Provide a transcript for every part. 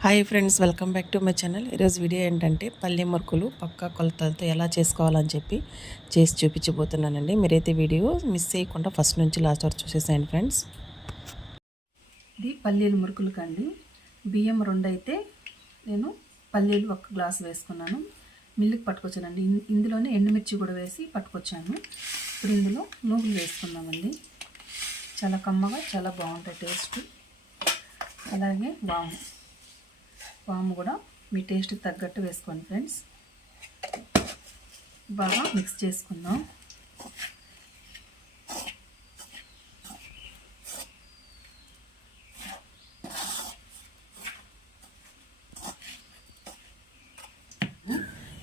Hi friends welcome back to my channel. ఈరోజు video ఏంటంటే పల్లె మురుకులు పక్కా కొలతలతో ఎలా చేసుకోవాలని చెప్పి చేసి చూపించబోతున్నానండి. మీరైతే వీడియో మిస్ చేయకుండా ఫస్ట్ నుంచి లాస్ట్ వరకు చూసేసాయండి ఫ్రెండ్స్. ఇది పల్లీలు మురుకులు కండి బియ్యం రెండు అయితే నేను పల్లీలు ఒక గ్లాస్ వేసుకున్నాను. మిల్లుకి పట్టుకొచ్చానండి. ఇందులోనే ఎండుమిర్చి కూడా వేసి పట్టుకొచ్చాను. ఇప్పుడు ఇందులో నూగులు వేసుకున్నామండి చాలా కమ్మగా చాలా బాగుంటాయి టేస్ట్. అలాగే బాగుంది వాము కూడా మీ టేస్ట్కి తగ్గట్టు వేసుకోండి ఫ్రెండ్స్. బాగా మిక్స్ చేసుకుందాం.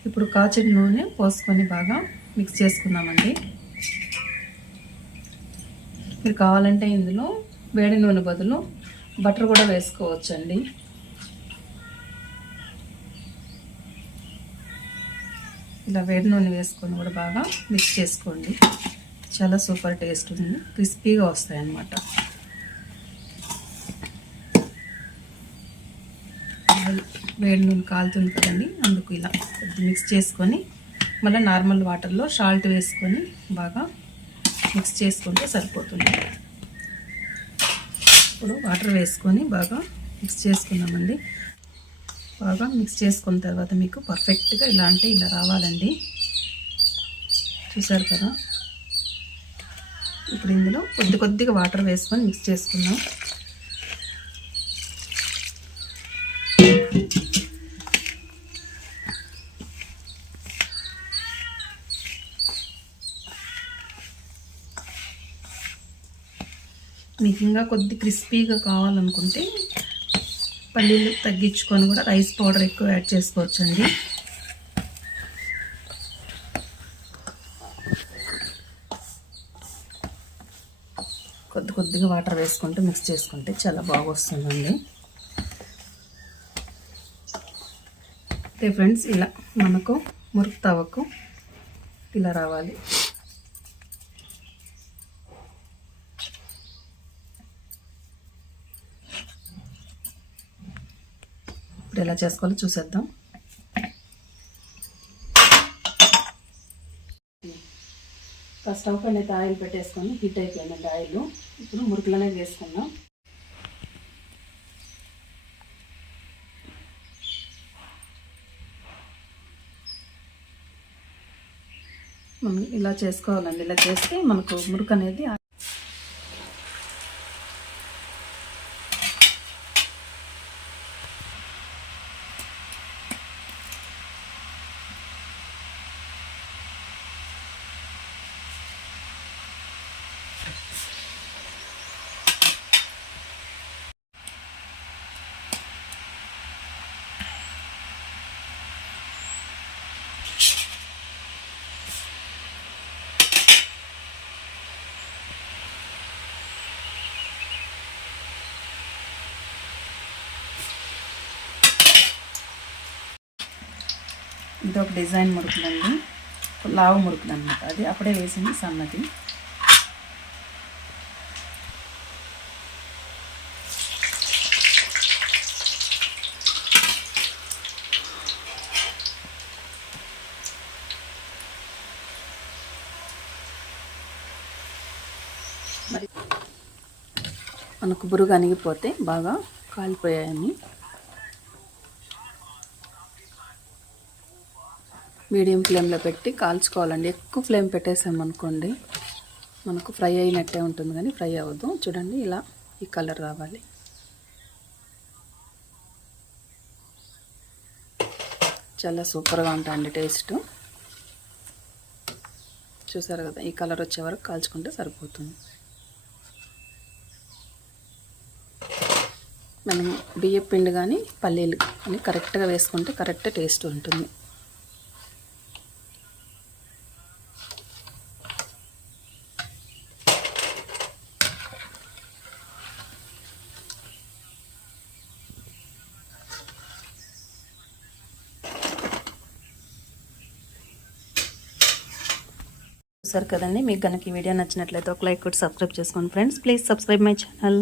ఇప్పుడు కాచిన నూనె పోసుకొని బాగా మిక్స్ చేసుకుందామండి. మీరు కావాలంటే ఇందులో వేడి నూనె బదులు బటర్ కూడా వేసుకోవచ్చండి. ఇలా వేడి నూనె వేసుకొని కూడా బాగా మిక్స్ చేసుకోండి. చాలా సూపర్ టేస్ట్ ఉంది. క్రిస్పీగా వస్తాయి అన్నమాట వేడి నూనె కాలుతుంది కదండి అందుకు ఇలా కొద్ది మిక్స్ చేసుకొని మళ్ళీ నార్మల్ వాటర్లో సాల్ట్ వేసుకొని బాగా మిక్స్ చేసుకుంటే సరిపోతుంది. ఇప్పుడు వాటర్ వేసుకొని బాగా మిక్స్ చేసుకున్నామండి బాగా మిక్స్ చేసుకున్న తర్వాత మీకు పర్ఫెక్ట్గా ఇలా అంటే ఇలా రావాలండి. చూసారు కదా? ఇప్పుడు ఇందులో కొద్ది కొద్దిగా వాటర్ వేసుకొని మిక్స్ చేసుకున్నాం మీకు ఇంకా కొద్ది క్రిస్పీగా కావాలనుకుంటే పల్లీలు తగ్గించుకొని కూడా రైస్ పౌడర్ ఎక్కువ యాడ్ చేసుకోవచ్చండి. కొద్ది కొద్దిగా వాటర్ వేసుకుంటే మిక్స్ చేసుకుంటే చాలా బాగా వస్తుందండి ఫ్రెండ్స్ ఇలా మనకు మురుకు తవ్వకు ఇలా రావాలి. ఎలా చేసుకోవాలో చూసేద్దాం. స్టవ్ పైన అయితే ఆయిల్ పెట్టేసుకొని హీట్ అయిపోయిందండి ఆయిల్. ఇప్పుడు మురుకులు అనేది వేసుకుందాం. మనం ఇలా చేసుకోవాలండి. ఇలా చేస్తే మనకు మురుకు అనేది ఇది ఒక డిజైన్ మురుకులండి. లావు మురుకులు అనమాట అది అప్పుడే వేసింది సన్నది. మరి మనకు బురుగు అణిగిపోతే బాగా కాలిపోయాయని మీడియం ఫ్లేమ్లో పెట్టి కాల్చుకోవాలండి. ఎక్కువ ఫ్లేమ్ పెట్టేసామనుకోండి మనకు ఫ్రై అయినట్టే ఉంటుంది కానీ ఫ్రై అవ్వదు. చూడండి ఇలా ఈ కలర్ రావాలి. చాలా సూపర్గా ఉంటాయండి టేస్ట్. చూసారు కదా ఈ కలర్ వచ్చే వరకు కాల్చుకుంటే సరిపోతుంది. మనం బియ్యం పిండి కానీ పల్లీలు కానీ కరెక్ట్గా వేసుకుంటే కరెక్ట్ టేస్ట్ ఉంటుంది. చూసారు కదండి. మీకు కనుక ఈ వీడియో నచ్చినట్లయితే ఒక లైక్ కూడా సబ్స్క్రైబ్ చేసుకోండి friends. Please subscribe my channel.